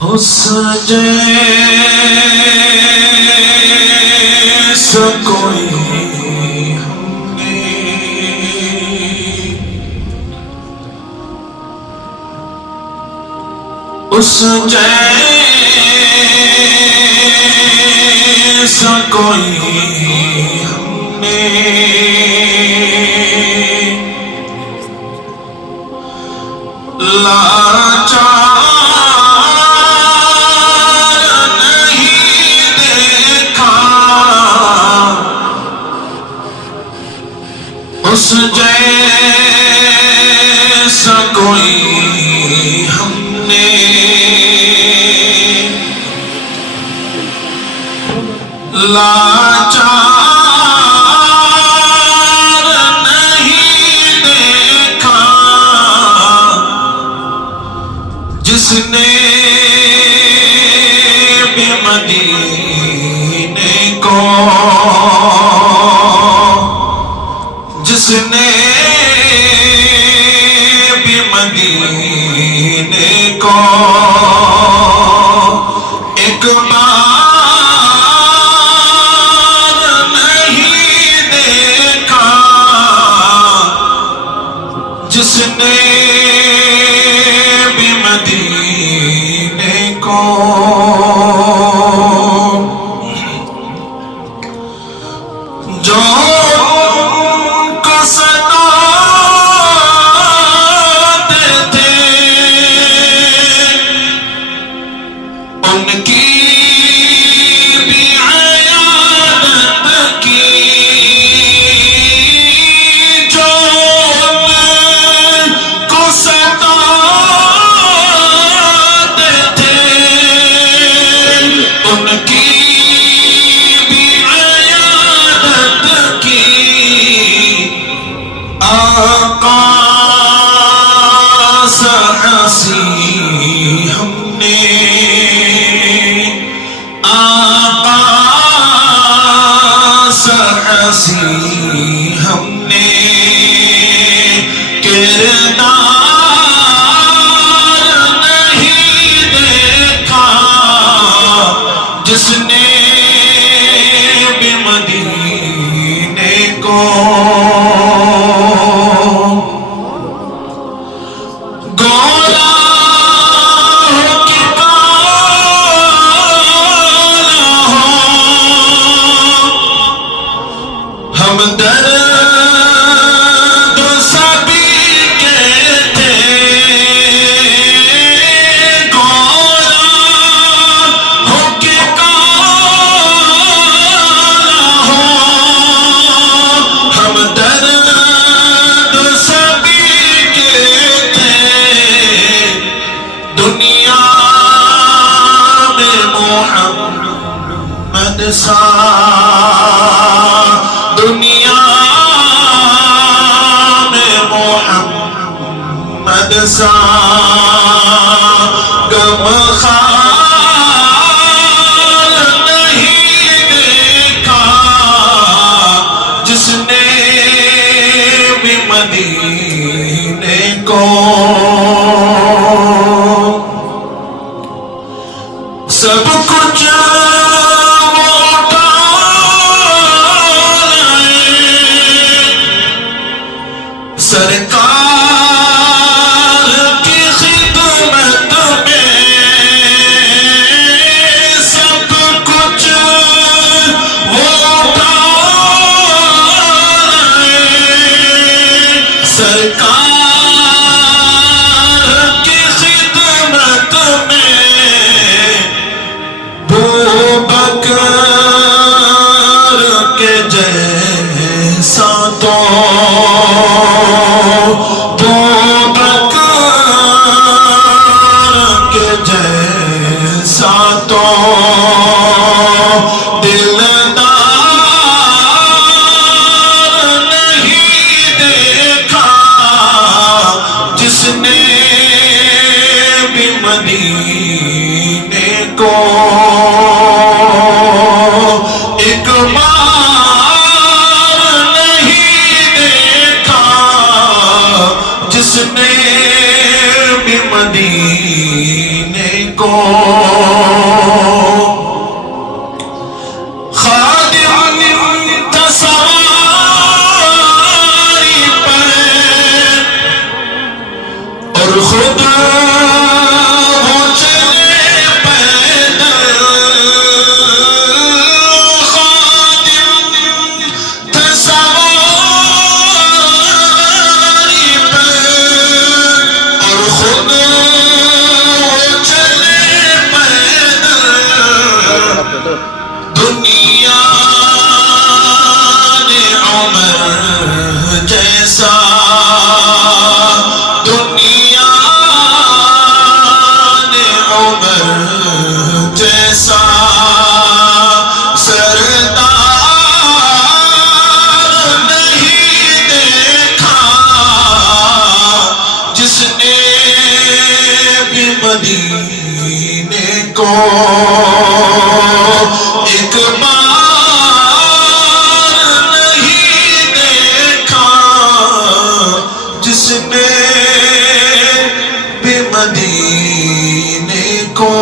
اس جیسا کوئی ہم نے اس جیسا کوئی ہم نے لاچار نہیں دیکھا اس جیسا کوئی ہم نے لاچار نہیں دیکھا جس نے بھی مدینے کو جس نے بھی مدینے کو ایک بار نہیں دیکھا جس نے بھی مدینے کو جو کو ستاتے تھے ان کی بھی عیادت کی جو ان کو ستاتے تھے ان کی بھی عیادت کی آقا سا حسین ہم نے آقا سا حسین ہم نے کردار نہیں دیکھا جس نے بھی مدینے کو گولا ہو کہ کالا ہو ہم درد سبھی کے تھے گولا ہو کہ کالا ہو ہم درد سبھی کے تھے دنیا میں محمد سا دنیا میں محمد سا غم خار نہیں دیکھا جس نے بھی مدینے کو سب کچھ وہ اٹھا لائے سرکار کی خدمت میں سب کچھ وہ اٹھا لائے سرکار کی خدمت میں بکر کے جیسا تو بکر کے جیسا تو دلدار نہیں دیکھا جس نے بھی مدینے کو ایک بار نہیں دیکھا جس نے بھی مدینے کو خادم تصواری پر اور خود وہ چلے پیدل خادم تصواری پر اور خود وہ چلے پیدل دنیا نے عمر جیسا دنیا نے عمر جیسا سردار نہیں دیکھا جس نے بھی مدینے کو ایک بار نہیں دیکھا جس نے بھی مدینے کو